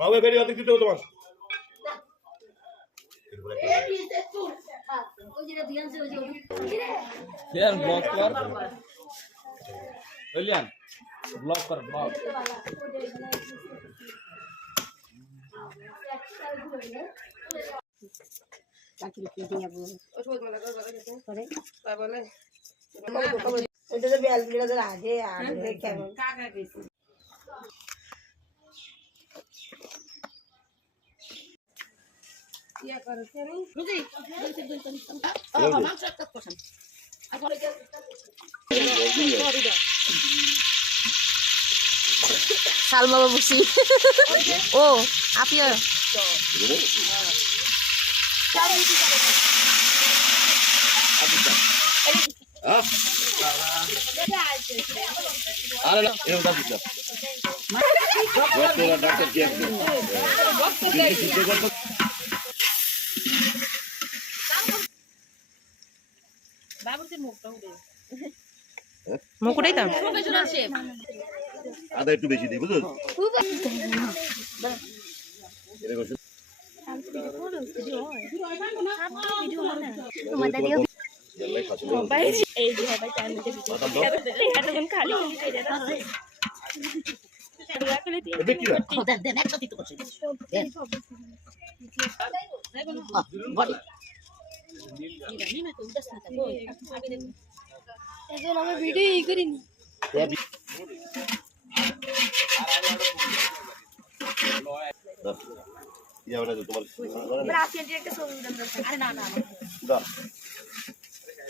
মাউকে বেরিয়ে অর্ধেক দিতে হবে তোমার? ব্লক কর? ওই লিয়ান ব্লক কর ব্লক বিয়াল বিড়াদের আগে আগে কেমন সালমা বাবুসি ও আপিয়া আরে না এরকম দিচ্ছিলাম ডক্টর ডাক্তার কি একদম মুকুটাই দাম আদা একটু বেশি দিই বুঝলো এরকম। শুধু- জেলায় খাচ্ছিল। বাদাম দাও। এ বিক্রি না। দাও। ইয়া ওটা তোমার দে, দিয়ে দে।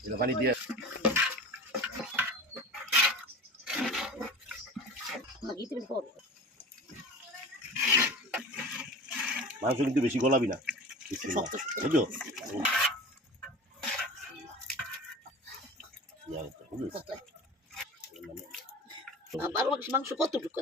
এটা পানি দিয়ে মাংস কিন্তু বেশি গলাবি না বুঝছ ইয়া, বুঝছ? মানে বারো মাস মাংস কতটুকু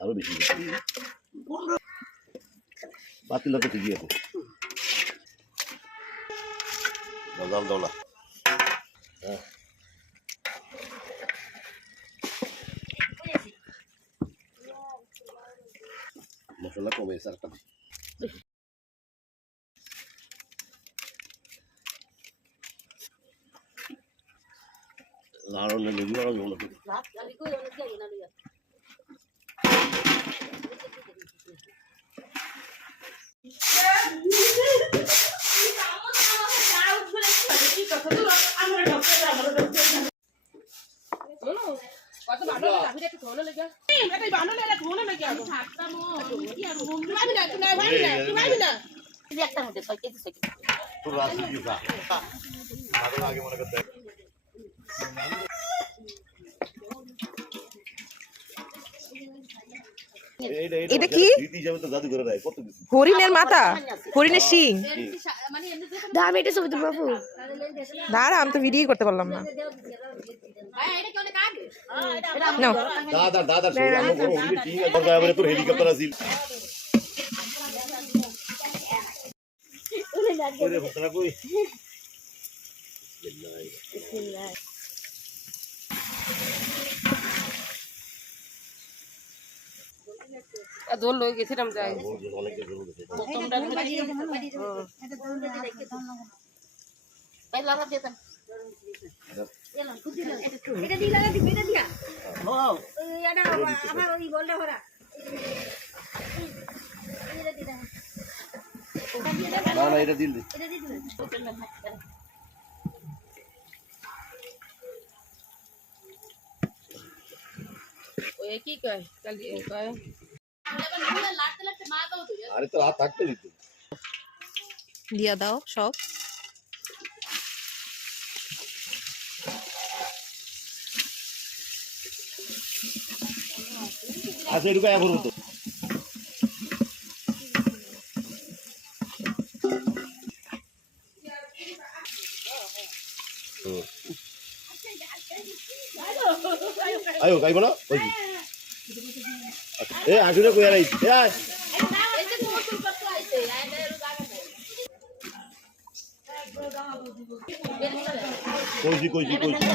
আরও বেশি বাতিল তো ঠিকই আছে দাও না হ্যাঁ মশলা কমে স্যার লাড়ো না লেবু লাড়ো জমা একটা মধ্যে ছয় কেজি ছয় কেজি তোর তাদের আগে মনে করতে। এটা কি? দিদি যাবে তো জাদু করে দেয় কত কিছু। হরিণের মাথা হরিণের শিং। দাম এটা ছবি তুলবো আপু দাঁড়া আমি তো ভিডিও করতে পারলাম না। দাদা দাদা তোর হেলিকপ্টার আছিল ওরে ভক্তরা কই দোল লয়ে গেছিলাম যাই অনেক কিছু বলেছে ভাই লাগা দিয়ে দেন এটা দিলা না দিবে এটা দিয়া ওই এটা আমার ওই বলটা ভরা এটা দিলা না না এটা দিল এটা দিলা ওই কি কয় কালি কয় আরে তো হাত থাকতে দিত। দিয়া দাও সব। আচ্ছা এটুকু এখন তো। আয়ো গাইব না? এ আঠুরে কই আর আইছি আয়। কইছি কইছি কইছি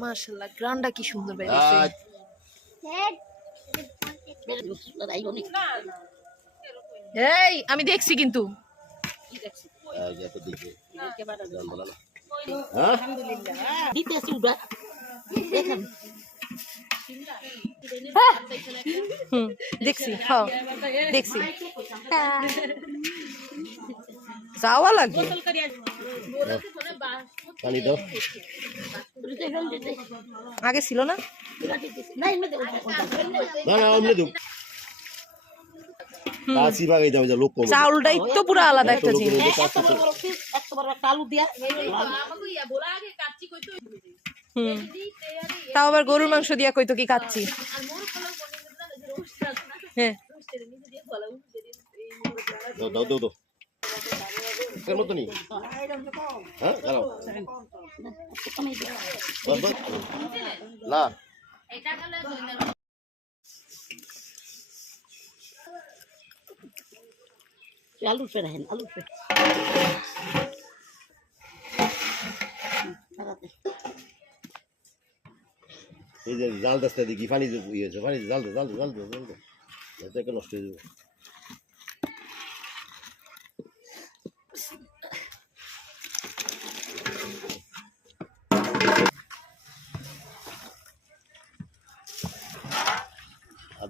মাশাআল্লাহ গ্রানটা কি সুন্দর বেরিয়েছে আয়। এই আমি দেখছি কিন্তু। দেখছি হ্যাঁ দেখছি। যাওয়া লাগে আগে ছিল না? কাশি লোক চাউলটাই তো পুরো আলাদা একটা জিনিস। হুম। তাও আবার গরুর মাংস দিয়া কইতো কি খাচ্ছি? হ্যাঁ। দাও দাও দাও দাও। কেন তো নি হ্যাঁ দাঁড়াও। বস বস না আলু ফে রাখেন আলু ফে এই যে জাল দাসটা দেখি পানি যে ইয়ে পানি জাল দে জাল দে জাল দে জাল দে। যাতে নষ্ট হয়ে যাবে।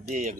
দিয়ে এক